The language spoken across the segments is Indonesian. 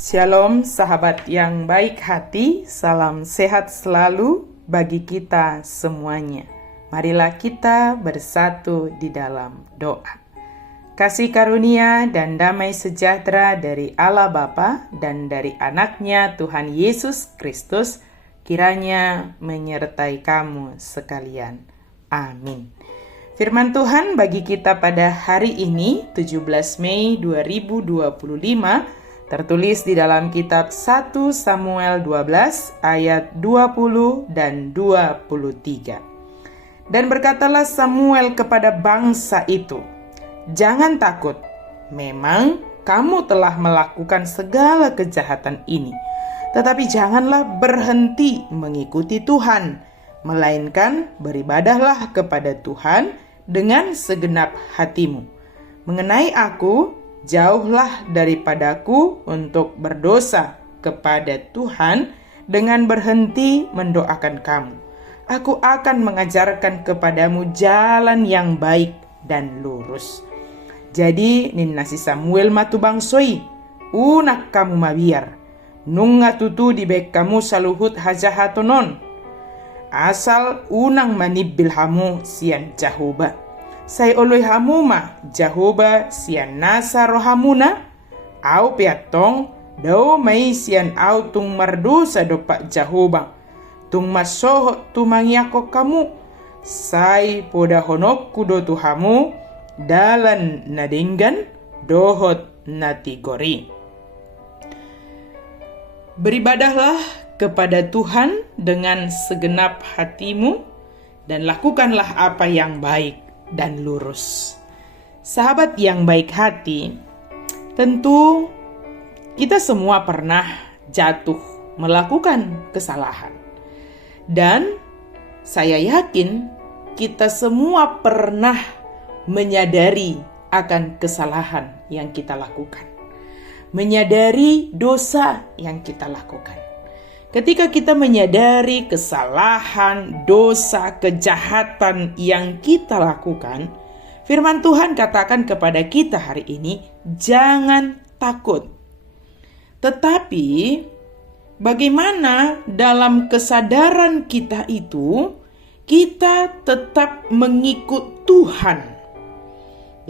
Shalom sahabat yang baik hati, salam sehat selalu bagi kita semuanya. Marilah kita bersatu di dalam doa. Kasih karunia dan damai sejahtera dari Allah Bapa dan dari anaknya Tuhan Yesus Kristus kiranya menyertai kamu sekalian. Amin. Firman Tuhan bagi kita pada hari ini 17 Mei 2025 tertulis di dalam kitab 1 Samuel 12 ayat 20 dan 23. Dan berkatalah Samuel kepada bangsa itu, "Jangan takut, memang kamu telah melakukan segala kejahatan ini. Tetapi janganlah berhenti mengikuti Tuhan, melainkan beribadahlah kepada Tuhan dengan segenap hatimu. Mengenai aku, jauhlah daripadaku untuk berdosa kepada Tuhan dengan berhenti mendoakan kamu. Aku akan mengajarkan kepadamu jalan yang baik dan lurus." Jadi ninna si Samuel matu bangsoi, unak kamu mabiar, nunga tutu di bek kamu saluhut hajahatonon. Asal unang manibbil hamu sian Jahoba. Say oloy hamuma Jahoba sian nasa rohamuna au piatong dao mai sian au tung mardosa dopak Jahoba tung masohot tumangyako kamu say poda honok kudo tuhamu dalan nadinggan dohot natigori. Beribadahlah kepada Tuhan dengan segenap hatimu dan lakukanlah apa yang baik dan lurus. Sahabat yang baik hati, tentu kita semua pernah jatuh melakukan kesalahan. Dan saya yakin kita semua pernah menyadari akan kesalahan yang kita lakukan. Menyadari dosa yang kita lakukan. Ketika kita menyadari kesalahan, dosa, kejahatan yang kita lakukan, firman Tuhan katakan kepada kita hari ini, jangan takut. Tetapi, bagaimana dalam kesadaran kita itu, kita tetap mengikut Tuhan.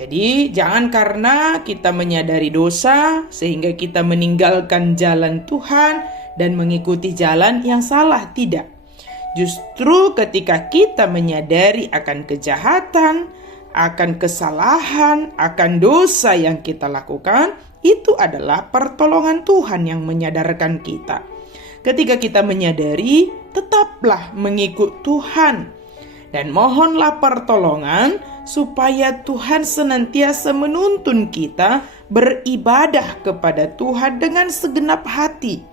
Jadi, jangan karena kita menyadari dosa, sehingga kita meninggalkan jalan Tuhan, dan mengikuti jalan yang salah. Tidak. Justru ketika kita menyadari akan kejahatan, akan kesalahan, akan dosa yang kita lakukan, itu adalah pertolongan Tuhan yang menyadarkan kita. Ketika kita menyadari, tetaplah mengikut Tuhan. Dan mohonlah pertolongan supaya Tuhan senantiasa menuntun kita beribadah kepada Tuhan dengan segenap hati.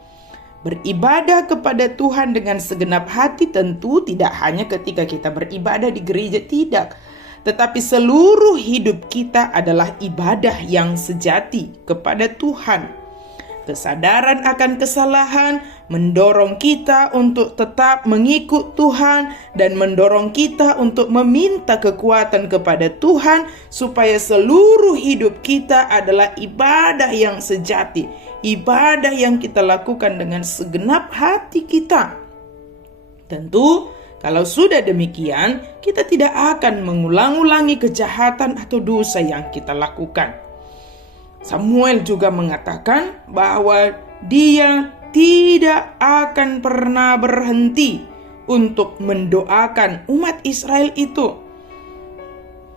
Beribadah kepada Tuhan dengan segenap hati tentu tidak hanya ketika kita beribadah di gereja, tidak. Tetapi seluruh hidup kita adalah ibadah yang sejati kepada Tuhan. Kesadaran akan kesalahan mendorong kita untuk tetap mengikut Tuhan dan mendorong kita untuk meminta kekuatan kepada Tuhan supaya seluruh hidup kita adalah ibadah yang sejati, ibadah yang kita lakukan dengan segenap hati kita. Tentu kalau sudah demikian, kita tidak akan mengulang-ulangi kejahatan atau dosa yang kita lakukan. Samuel juga mengatakan bahwa dia tidak akan pernah berhenti untuk mendoakan umat Israel itu.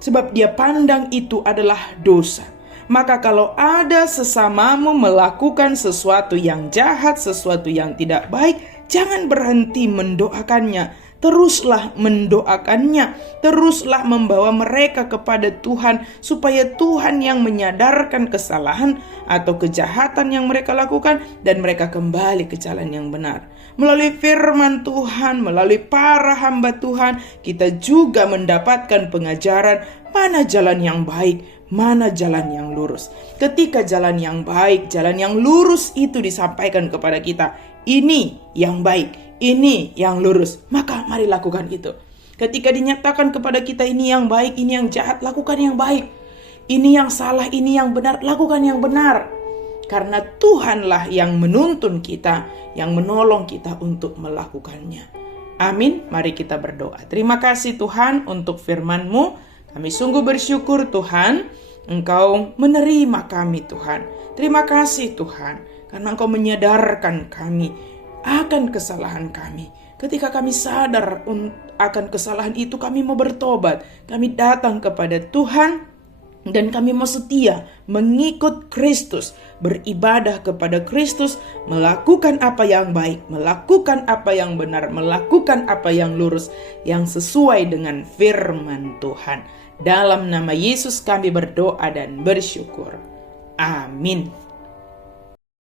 Sebab dia pandang itu adalah dosa. Maka kalau ada sesamamu melakukan sesuatu yang jahat, sesuatu yang tidak baik, jangan berhenti mendoakannya. Teruslah mendoakannya, teruslah membawa mereka kepada Tuhan supaya Tuhan yang menyadarkan kesalahan atau kejahatan yang mereka lakukan dan mereka kembali ke jalan yang benar. Melalui firman Tuhan, melalui para hamba Tuhan, kita juga mendapatkan pengajaran mana jalan yang baik, mana jalan yang lurus. Ketika jalan yang baik, jalan yang lurus itu disampaikan kepada kita, ini yang baik, ini yang lurus, maka mari lakukan itu. Ketika dinyatakan kepada kita ini yang baik, ini yang jahat, lakukan yang baik. Ini yang salah, ini yang benar, lakukan yang benar. karena Tuhanlah yang menuntun kita, yang menolong kita untuk melakukannya. Amin. Mari kita berdoa. Terima kasih Tuhan untuk firman-Mu. Kami sungguh bersyukur Tuhan, Engkau menerima kami Tuhan. Terima kasih Tuhan, karena Engkau menyadarkan kami akan kesalahan kami. Ketika kami sadar akan kesalahan itu, kami mau bertobat. Kami datang kepada Tuhan dan kami mau setia mengikut Kristus, beribadah kepada Kristus, melakukan apa yang baik, melakukan apa yang benar, melakukan apa yang lurus, yang sesuai dengan firman Tuhan. Dalam nama Yesus kami berdoa dan bersyukur. Amin.